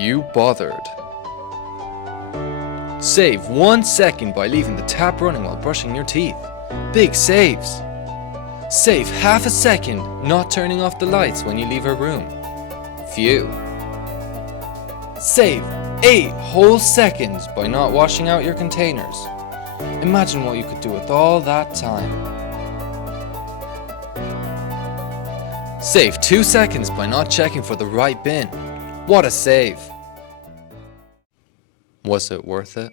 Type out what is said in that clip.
you bothered? Save 1 second by leaving the tap running while brushing your teeth. Big saves. Save half a second not turning off the lights when you leave a room. Few. Save 8 whole seconds by not washing out your containers. Imagine what you could do with all that time. Save 2 seconds by not checking for the right bin. What a save! Was it worth it?